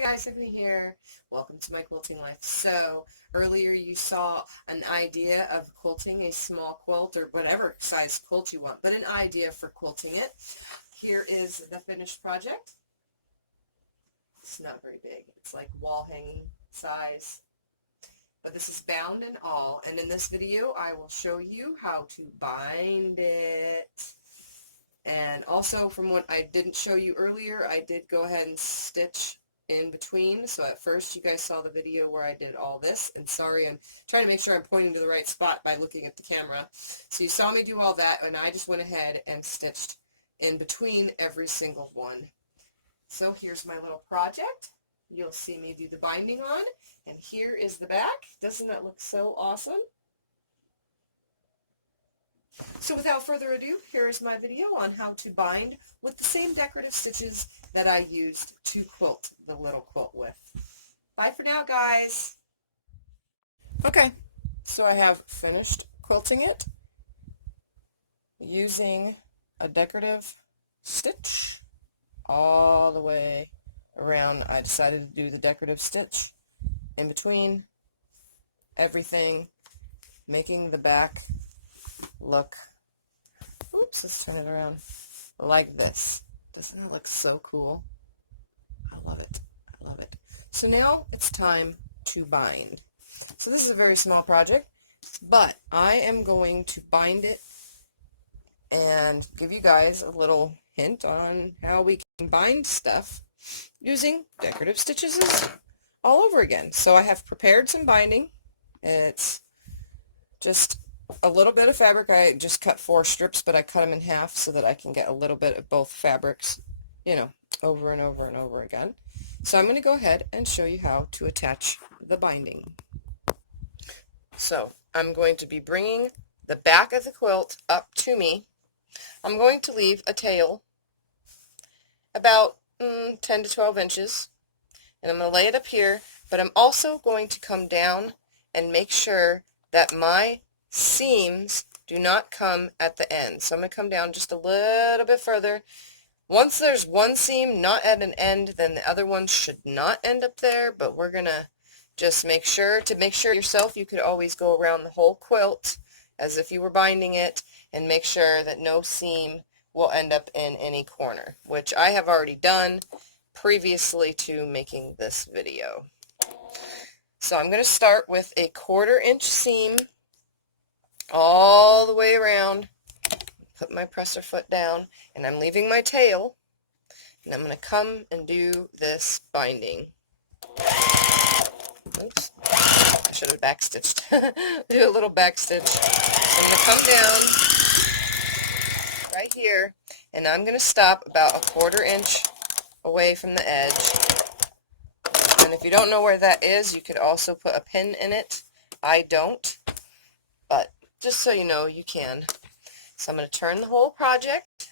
Hi guys, Tiffany here. Welcome to my quilting life. So earlier you saw an idea of quilting a small quilt or whatever size quilt you want, but an idea for quilting it. Here is the finished project. It's not very big. It's like wall hanging size. But this is bound and all, and in this video I will show you how to bind it. And also, from what I didn't show you earlier, I did go ahead and stitch in between. So at first you guys saw the video where I did all this, and sorry, I'm trying to make sure I'm pointing to the right spot by looking at the camera. So you saw me do all that, and I just went ahead and stitched in between every single one. So here's my little project. You'll see me do the binding on, and here is the back. Doesn't that look so awesome? So without further ado, here is my video on how to bind with the same decorative stitches that I used to quilt the little quilt with. Bye for now, guys. Okay, so I have finished quilting it using a decorative stitch all the way around. I decided to do the decorative stitch in between everything, making the back look, oops, let's turn it around, like this. Doesn't it look so cool? I love it. I love it. So now it's time to bind. So this is a very small project, but I am going to bind it and give you guys a little hint on how we can bind stuff using decorative stitches all over again. So I have prepared some binding, and it's just a little bit of fabric. I just cut 4 strips, but I cut them in half so that I can get a little bit of both fabrics, you know, over and over and over again. So I'm going to go ahead and show you how to attach the binding. So I'm going to be bringing the back of the quilt up to me. I'm going to leave a tail about 10 to 12 inches, and I'm going to lay it up here, but I'm also going to come down and make sure that my seams do not come at the end. So I'm going to come down just a little bit further. Once there's one seam not at an end, then the other ones should not end up there, but we're going to just make sure yourself, you could always go around the whole quilt as if you were binding it and make sure that no seam will end up in any corner, which I have already done previously to making this video. So I'm going to start with a 1/4 inch seam all the way around, put my presser foot down, and I'm leaving my tail, and I'm going to come and do this binding. Oops, I should have backstitched. Do a little backstitch. So I'm going to come down right here, and I'm going to stop about a 1/4 inch away from the edge. And if you don't know where that is, you could also put a pin in it. I don't, but just so you know, you can. So I'm going to turn the whole project,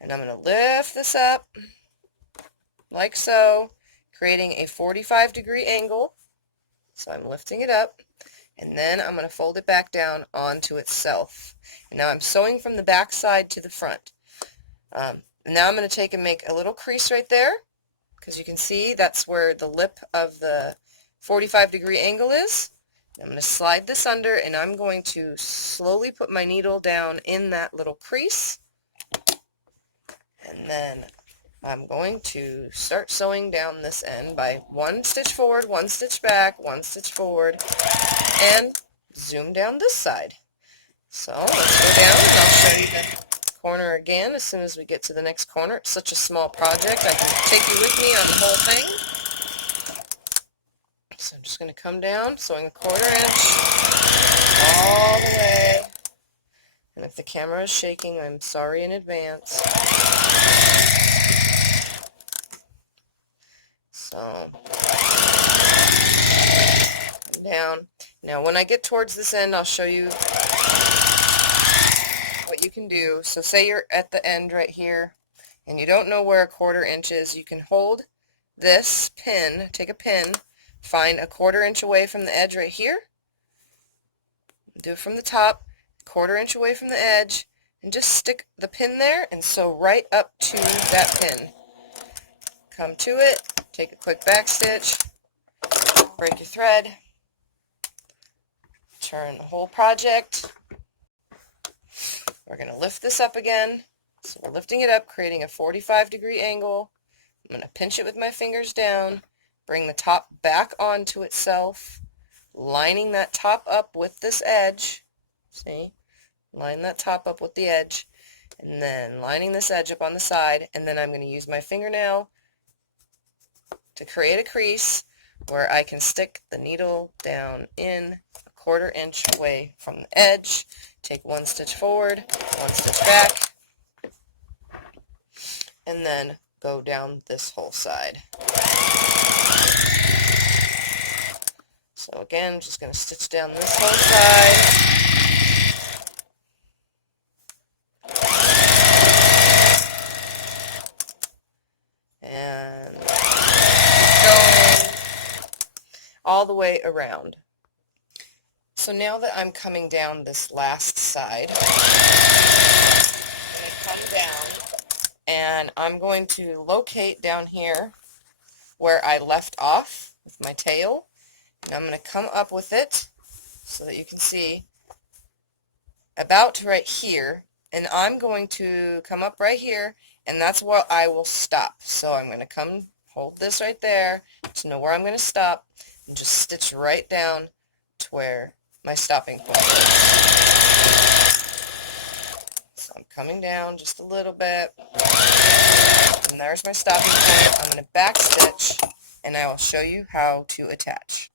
and I'm going to lift this up like so, creating a 45-degree angle. So I'm lifting it up, and then I'm going to fold it back down onto itself. And now I'm sewing from the back side to the front. Now I'm going to take and make a little crease right there, because you can see that's where the lip of the 45-degree angle is. I'm going to slide this under, and I'm going to slowly put my needle down in that little crease, and then I'm going to start sewing down this end by 1 stitch forward, 1 stitch back, 1 stitch forward, and zoom down this side. So let's go down, and I'll show you the corner again as soon as we get to the next corner. It's such a small project, I can take you with me on the whole thing. So I'm just going to come down, sewing a 1/4 inch all the way. And if the camera is shaking, I'm sorry in advance. So, come down. Now when I get towards this end, I'll show you what you can do. So say you're at the end right here, and you don't know where a 1/4 inch is. You can hold this pin, take a pin, find a 1/4 inch away from the edge right here, do it from the top, 1/4 inch away from the edge, and just stick the pin there and sew right up to that pin. come to it, take a quick back stitch, break your thread, turn the whole project. We're going to lift this up again. So we're lifting it up, creating a 45-degree angle. I'm going to pinch it with my fingers down, bring the top back onto itself, lining that top up with this edge. See? Line that top up with the edge, and then lining this edge up on the side, and then I'm going to use my fingernail to create a crease where I can stick the needle down in a 1/4 inch away from the edge. Take 1 stitch forward, 1 stitch back, and then go down this whole side. So again, I'm just going to stitch down this whole side. And going all the way around. So now that I'm coming down this last side, I'm going to come down and I'm going to locate down here where I left off with my tail, and I'm going to come up with it so that you can see about right here, and I'm going to come up right here, and that's where I will stop. So I'm going to come hold this right there to know where I'm going to stop, and just stitch right down to where my stopping point is. So I'm coming down just a little bit, and there's my stopping point. I'm going to back stitch, and I will show you how to attach.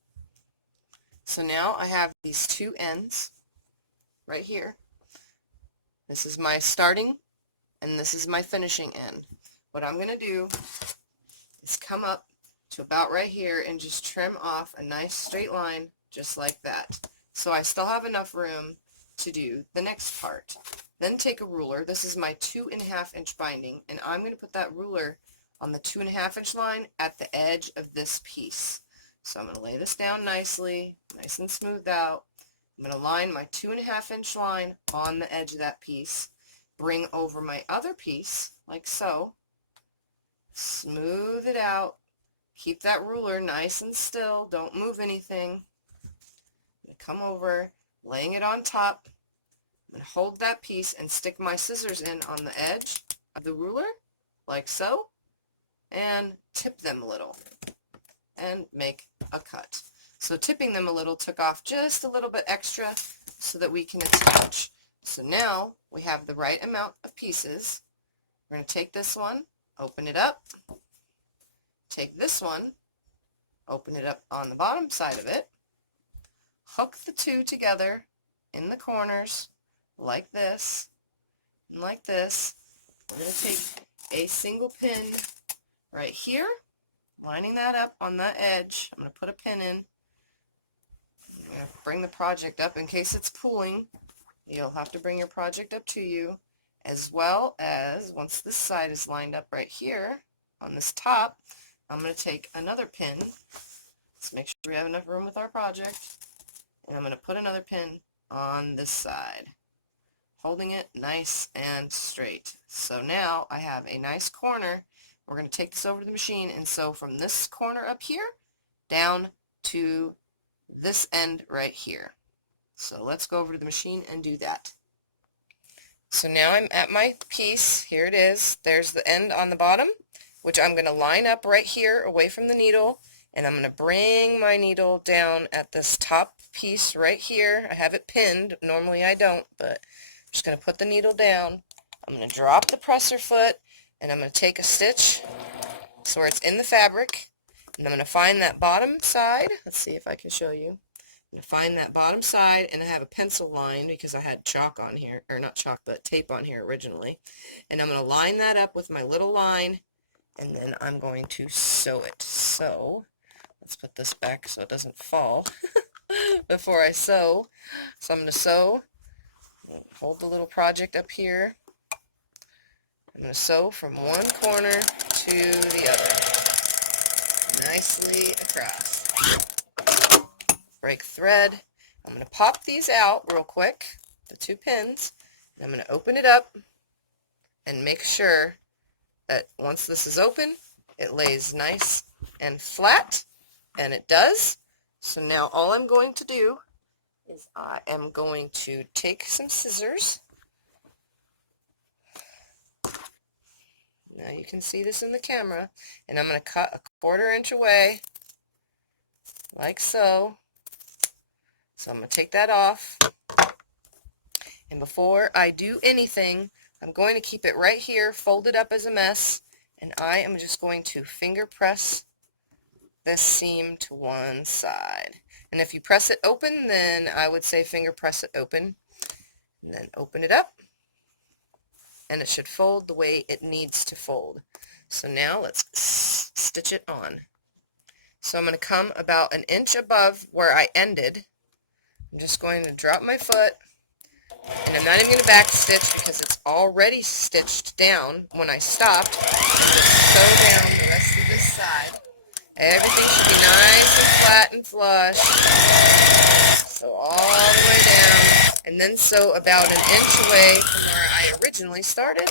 So now I have these two ends right here. This is my starting, and this is my finishing end. What I'm going to do is come up to about right here and just trim off a nice straight line just like that. So I still have enough room to do the next part. Then take a ruler. This is my 2.5 inch binding, and I'm going to put that ruler on the 2.5 inch line at the edge of this piece. So I'm going to lay this down nicely, nice and smoothed out. I'm going to line my 2.5 inch line on the edge of that piece, bring over my other piece like so, smooth it out, keep that ruler nice and still, don't move anything. I'm going to come over, laying it on top. I'm going to hold that piece and stick my scissors in on the edge of the ruler like so, and tip them a little and make a cut. So tipping them a little took off just a little bit extra so that we can attach. So now we have the right amount of pieces. We're going to take this one, open it up, take this one, open it up on the bottom side of it, hook the two together in the corners like this and like this. We're going to take a single pin right here, lining that up on that edge. I'm going to put a pin in. I'm going to bring the project up in case it's pulling. You'll have to bring your project up to you, as well as once this side is lined up right here on this top, I'm going to take another pin. Let's make sure we have enough room with our project. And I'm going to put another pin on this side, holding it nice and straight. So now I have a nice corner. We're going to take this over to the machine and sew from this corner up here down to this end right here. So let's go over to the machine and do that. So now I'm at my piece. Here it is. There's the end on the bottom, which I'm going to line up right here away from the needle, and I'm going to bring my needle down at this top piece right here. I have it pinned. Normally I don't, but I'm just going to put the needle down. I'm going to drop the presser foot, and I'm going to take a stitch so where it's in the fabric, and I'm going to find that bottom side. Let's see if I can show you. I'm going to find that bottom side, and I have a pencil line because I had chalk on here, or not chalk, but tape on here originally. And I'm going to line that up with my little line, and then I'm going to sew it. So let's put this back so it doesn't fall before I sew. So I'm going to sew, hold the little project up here. I'm going to sew from one corner to the other, nicely across. Break thread. I'm going to pop these out real quick, the two pins, and I'm going to open it up and make sure that once this is open, it lays nice and flat, and it does. So now all I'm going to do is I am going to take some scissors. Now you can see this in the camera, and I'm going to cut a 1/4 inch away, like so. So I'm going to take that off, and before I do anything, I'm going to keep it right here, folded up as a mess, and I am just going to finger press this seam to one side. And if you press it open, then I would say finger press it open, and then open it up, and it should fold the way it needs to fold. So now let's stitch it on. So I'm going to come about 1 inch above where I ended. I'm just going to drop my foot, and I'm not even going to back stitch because it's already stitched down when I stopped. Just sew down the rest of this side. Everything should be nice and flat and flush. So all the way down, and then sew about 1 inch away from where I originally started.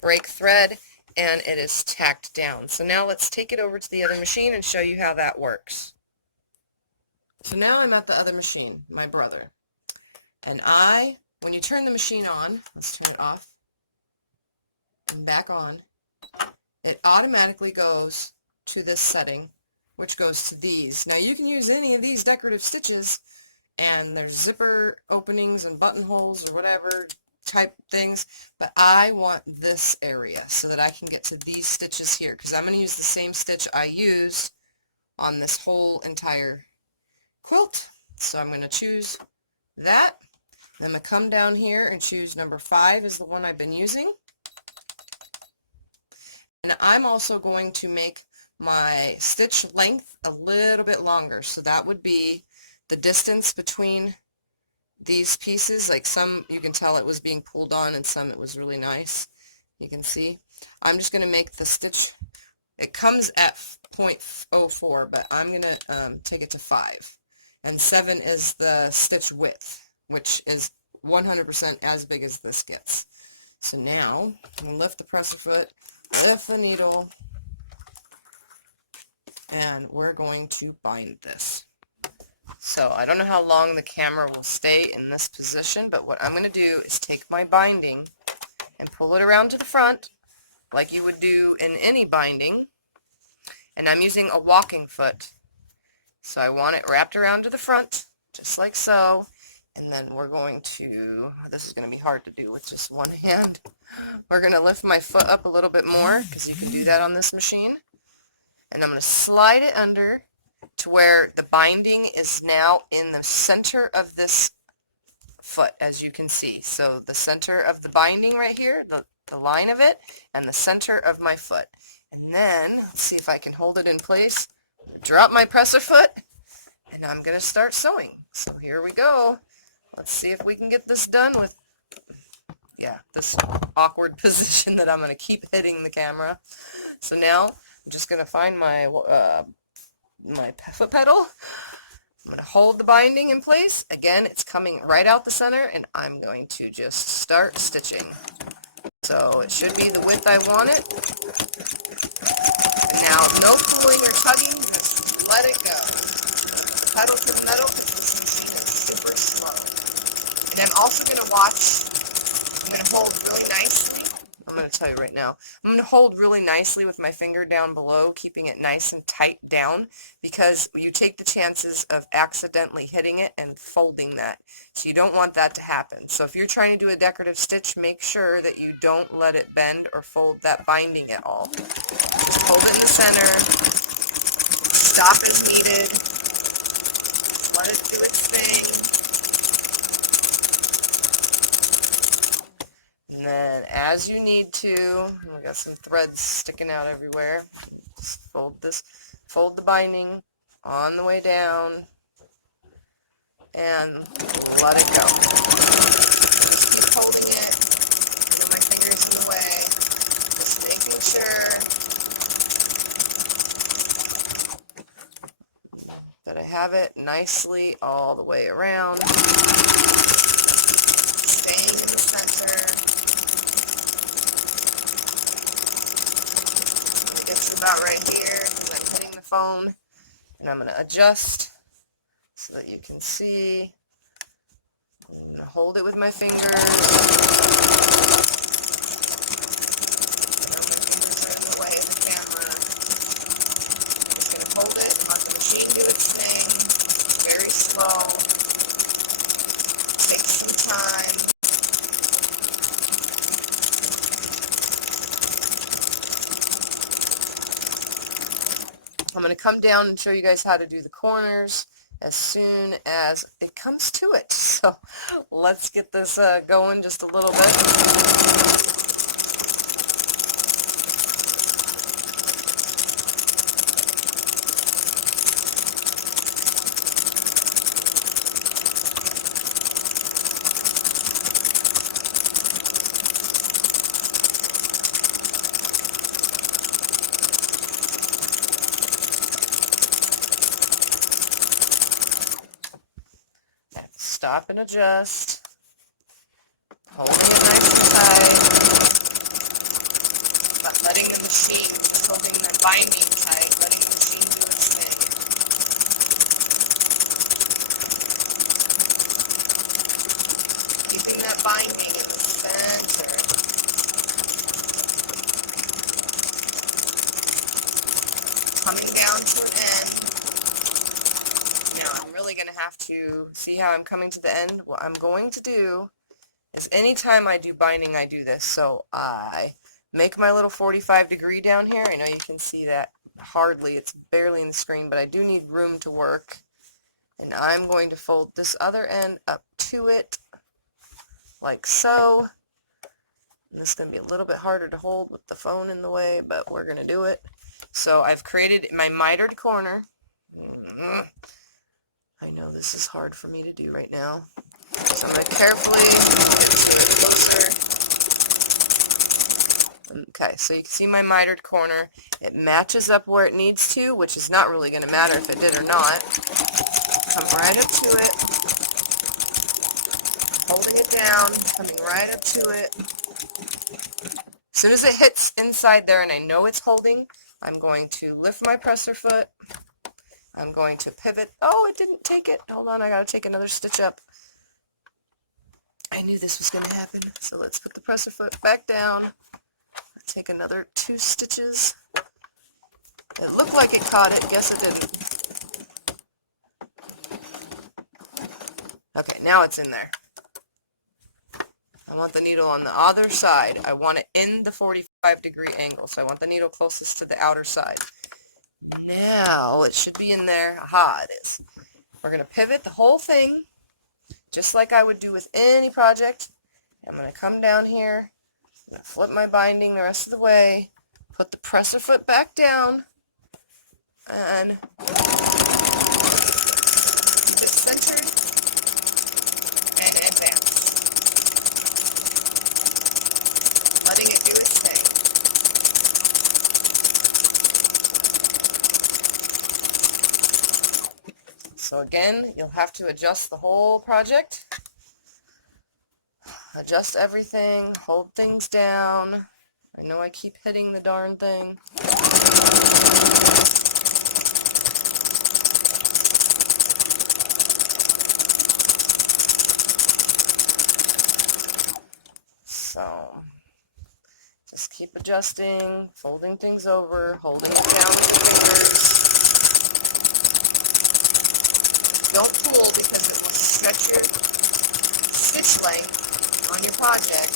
Break thread, and it is tacked down. So now let's take it over to the other machine and show you how that works. So now I'm at the other machine, my brother. And when you turn the machine on, let's turn it off and back on, it automatically goes to this setting, which goes to these. Now you can use any of these decorative stitches, and there's zipper openings and buttonholes or whatever type things, but I want this area so that I can get to these stitches here, because I'm going to use the same stitch I used on this whole entire quilt. So I'm going to choose that. I'm going to come down here and choose number 5 is the one I've been using. And I'm also going to make my stitch length a little bit longer. So that would be the distance between these pieces. Like some you can tell it was being pulled on, and some it was really nice. You can see. I'm just going to make the stitch, it comes at 0.04, but I'm going to take it to 5. And 7 is the stitch width, which is 100% as big as this gets. So now I'm going to lift the presser foot, lift the needle, and we're going to bind this. So I don't know how long the camera will stay in this position, but what I'm going to do is take my binding and pull it around to the front like you would do in any binding, and I'm using a walking foot. So I want it wrapped around to the front, just like so, and then we're going to, this is going to be hard to do with just one hand, we're going to lift my foot up a little bit more, because you can do that on this machine, and I'm going to slide it under to where the binding is now in the center of this foot, as you can see. So the center of the binding right here, the line of it, and the center of my foot. And then, let's see if I can hold it in place. Drop my presser foot, and I'm going to start sewing. So here we go. Let's see if we can get this done with, this awkward position that I'm going to keep hitting the camera. So now I'm just going to find my my foot pedal. I'm going to hold the binding in place. Again, it's coming right out the center, and I'm going to just start stitching. So it should be the width I want it. And now, no pulling or tugging, just let it go. Pedal to the metal, because this machine is super slow. And I'm also going to watch, I'm going to hold really nicely. I'm going to tell you right now, I'm going to hold really nicely with my finger down below, keeping it nice and tight down, because you take the chances of accidentally hitting it and folding that. So you don't want that to happen. So if you're trying to do a decorative stitch, make sure that you don't let it bend or fold that binding at all. Just hold it in the center, stop as needed, let it do its thing. And then as you need to, we got some threads sticking out everywhere, just fold the binding on the way down, and let it go. Just keep holding it, get my fingers in the way, just making sure that I have it nicely all the way around, staying in the center. get to about right here, and I'm hitting the phone, and I'm going to adjust so that you can see. I'm going to hold it with my fingers. My fingers are in the way of the camera. I'm just going to hold it, let the machine do its thing. Very slow. Take some time. I'm going to come down and show you guys how to do the corners as soon as it comes to it. So let's get this going just a little bit. Stop and adjust. Holding it nice and tight. Not letting the machine, just holding the binding tight, letting the machine do its thing. Keeping that binding in the center. Coming down to an end. Now I'm really going to have to see how I'm coming to the end. What I'm going to do is anytime I do binding, I do this. So I make my little 45-degree down here. I know you can see that hardly. It's barely in the screen, but I do need room to work. And I'm going to fold this other end up to it, like so. And this is going to be a little bit harder to hold with the phone in the way, but we're going to do it. So I've created my mitered corner. I know this is hard for me to do right now. So I'm going to carefully get to it closer. Okay, so you can see my mitered corner. It matches up where it needs to, which is not really going to matter if it did or not. Come right up to it. Holding it down, coming right up to it. As soon as it hits inside there and I know it's holding, I'm going to lift my presser foot. I'm going to pivot. Oh, it didn't take it. Hold on, I got to take another stitch up. I knew this was going to happen. So let's put the presser foot back down. Take another 2 stitches. It looked like it caught it. Guess it didn't. Okay, now it's in there. I want the needle on the other side. I want it in the 45-degree angle. So I want the needle closest to the outer side. Now it should be in there. Aha, it is. We're going to pivot the whole thing, just like I would do with any project. I'm going to come down here. I'm going to flip my binding the rest of the way, put the presser foot back down, and keep it centered and advance. Letting it do its thing. So again, you'll have to adjust the whole project. Adjust everything, hold things down. I know I keep hitting the darn thing. So, just keep adjusting, folding things over, holding it down with your fingers. Don't pull because it will stretch your stitch length on your project.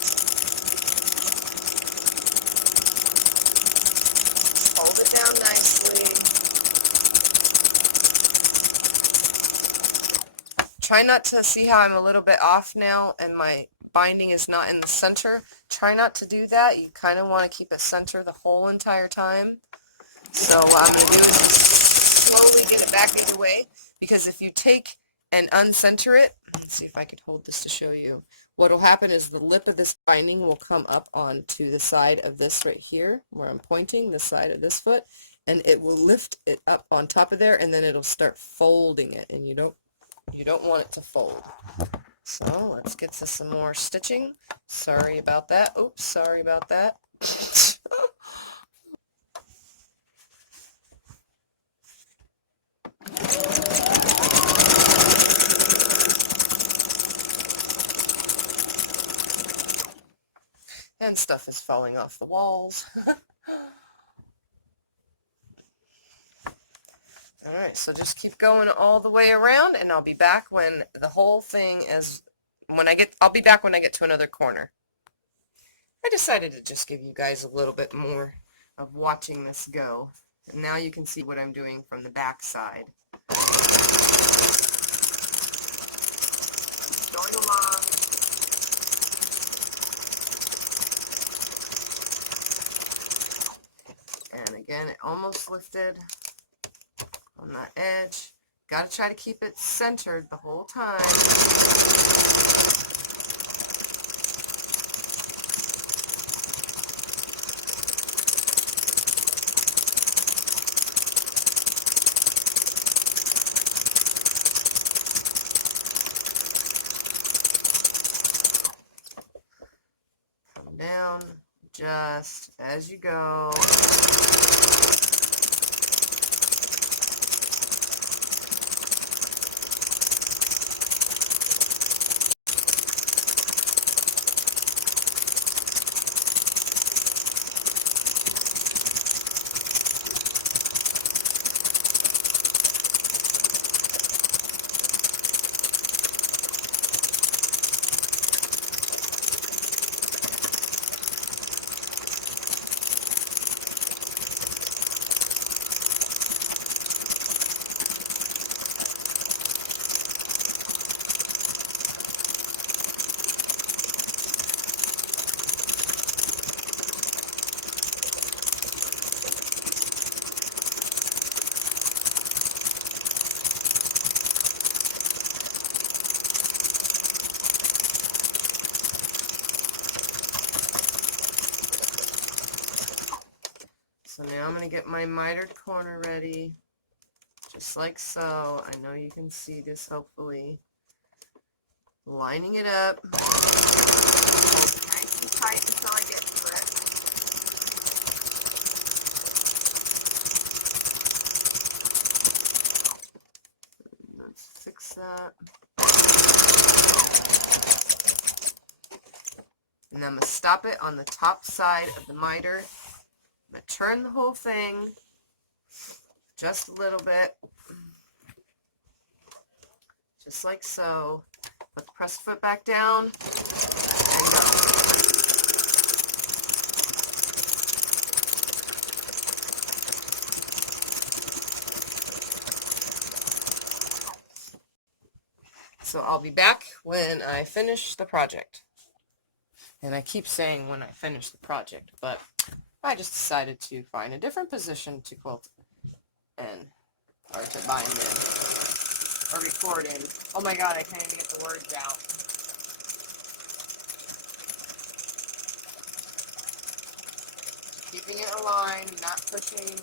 Hold it down nicely. Try not to see how I'm a little bit off now and my binding is not in the center. Try not to do that. You kind of want to keep it center the whole entire time. So what I'm going to do is just slowly get it back the other way, because if you take and uncenter it, let's see if I can hold this to show you. What will happen is the lip of this binding will come up onto the side of this right here, where I'm pointing, the side of this foot, and it will lift it up on top of there, and then it'll start folding it, and you don't want it to fold. So let's get to some more stitching. Sorry about that. Oops, sorry about that. And stuff is falling off the walls. Alright, so just keep going all the way around, and I'll be back when the whole thing is, I'll be back when I get to another corner. I decided to just give you guys a little bit more of watching this go. And now you can see what I'm doing from the back side. Going along. And again, it almost lifted on that edge. Got to try to keep it centered the whole time. Come down just as you go. So now I'm going to get my mitered corner ready, just like so. I know you can see this, hopefully. Lining it up. Nice and tight until I get to it. Let's fix that. And I'm going to stop it on the top side of the miter. I'm going to turn the whole thing just a little bit, just like so. Put the press foot back down and go. So I'll be back when I finish the project. And I keep saying when I finish the project, but I just decided to find a different position to quilt in, or to bind in, or record in. Oh my god, I can't even get the words out. Keeping it aligned, not pushing.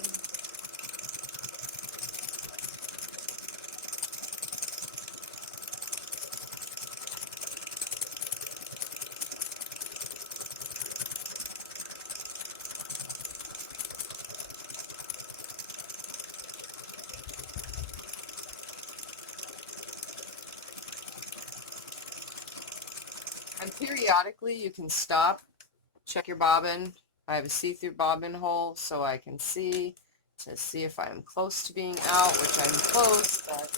And periodically you can stop, check your bobbin. I have a see-through bobbin hole so I can see to see if I'm close to being out, which I'm close, but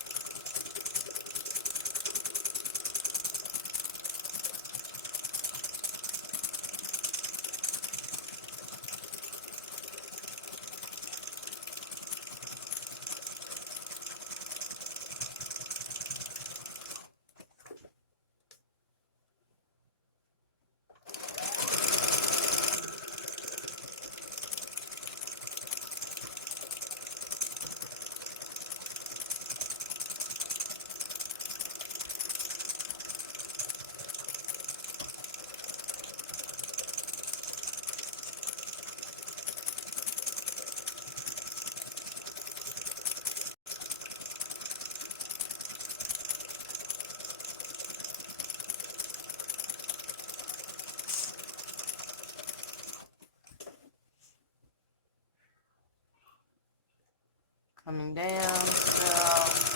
coming down still.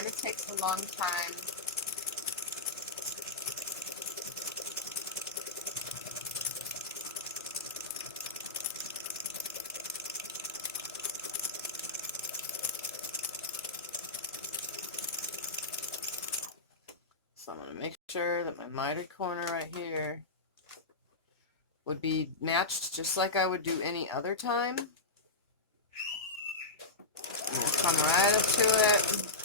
kind of takes a long time. So I'm going to make sure that my mitered corner right here would be matched just like I would do any other time. I'm going to come right up to it.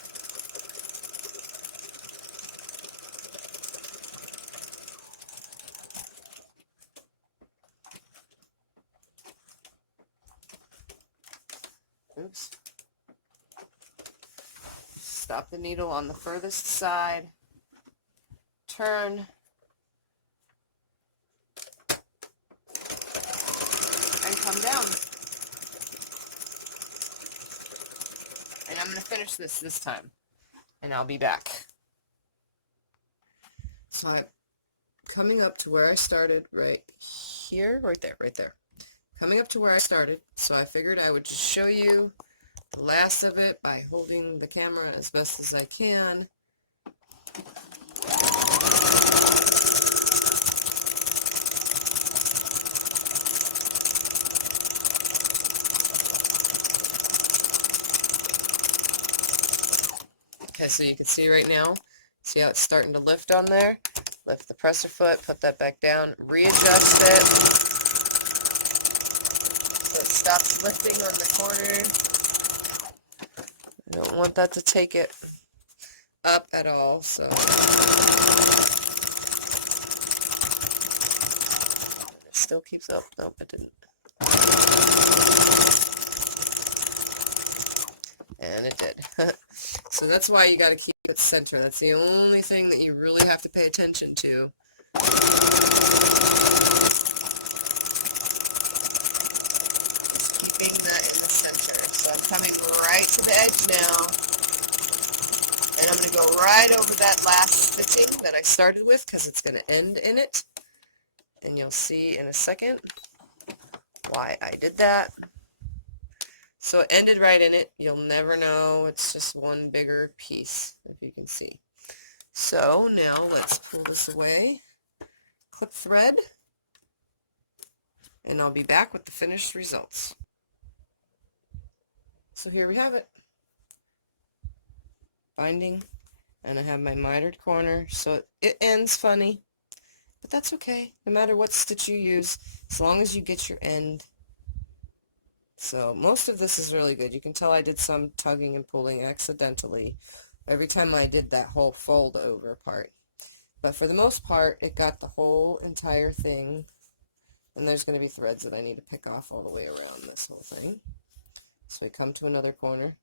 Oops. Stop the needle on the furthest side. Turn. And come down. And I'm going to finish this time. And I'll be back. So I'm coming up to where I started right here. Right there. Coming up to where I started. So I figured I would just show you the last of it by holding the camera as best as I can. Okay, so you can see right now, see how it's starting to lift on there? Lift the presser foot, put that back down, readjust it so it stops lifting on the corner. I don't want that to take it up at all, so it still keeps up. Nope, it didn't. And it did. So that's why you got to keep it center. That's the only thing that you really have to pay attention to. Just keeping that in the center. So I'm coming right to the edge now. And I'm going to go right over that last stitching that I started with because it's going to end in it. And you'll see in a second why I did that. So it ended right in it. You'll never know. It's just one bigger piece, if you can see. So now let's pull this away. Clip thread. And I'll be back with the finished results. So here we have it. Binding. And I have my mitered corner. So it ends funny. But that's okay. No matter what stitch you use, as long as you get your end. So most of this is really good. You can tell I did some tugging and pulling accidentally every time I did that whole fold over part. But for the most part, it got the whole entire thing. And there's going to be threads that I need to pick off all the way around this whole thing. So we come to another corner.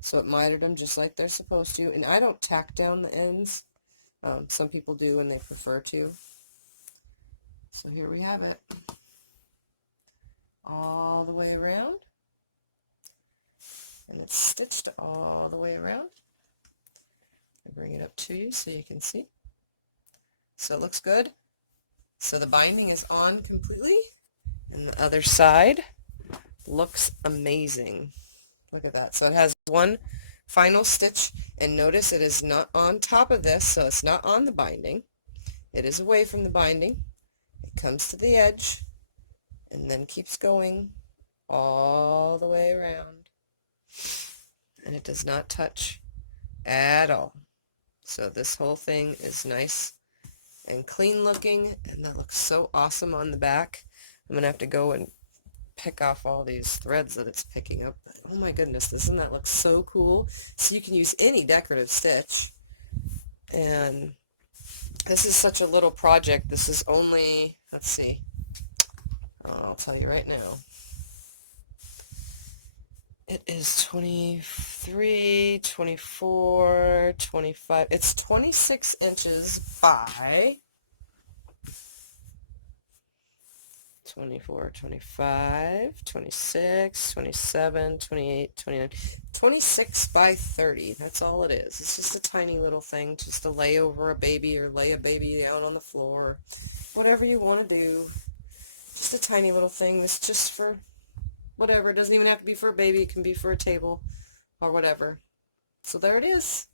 So it mitered them just like they're supposed to. And I don't tack down the ends. Some people do and they prefer to. So here we have it. All the way around. And it's stitched all the way around. I bring it up to you so you can see. So it looks good. So the binding is on completely. And the other side looks amazing. Look at that. So it has one final stitch. And notice it is not on top of this, so it's not on the binding. It is away from the binding. It comes to the edge. And then keeps going all the way around. And it does not touch at all. So this whole thing is nice and clean looking, and that looks so awesome on the back. I'm going to have to go and pick off all these threads that it's picking up. Oh my goodness, doesn't that look so cool? So you can use any decorative stitch. And this is such a little project. This is only, let's see, I'll tell you right now. It is 23, 24, 25. It's 26 inches by 24, 25, 26, 27, 28, 29. 26 by 30. That's all it is. It's just a tiny little thing just to lay over a baby or lay a baby down on the floor. Whatever you want to do. Just a tiny little thing. It's just for whatever. It doesn't even have to be for a baby. It can be for a table or whatever. So there it is.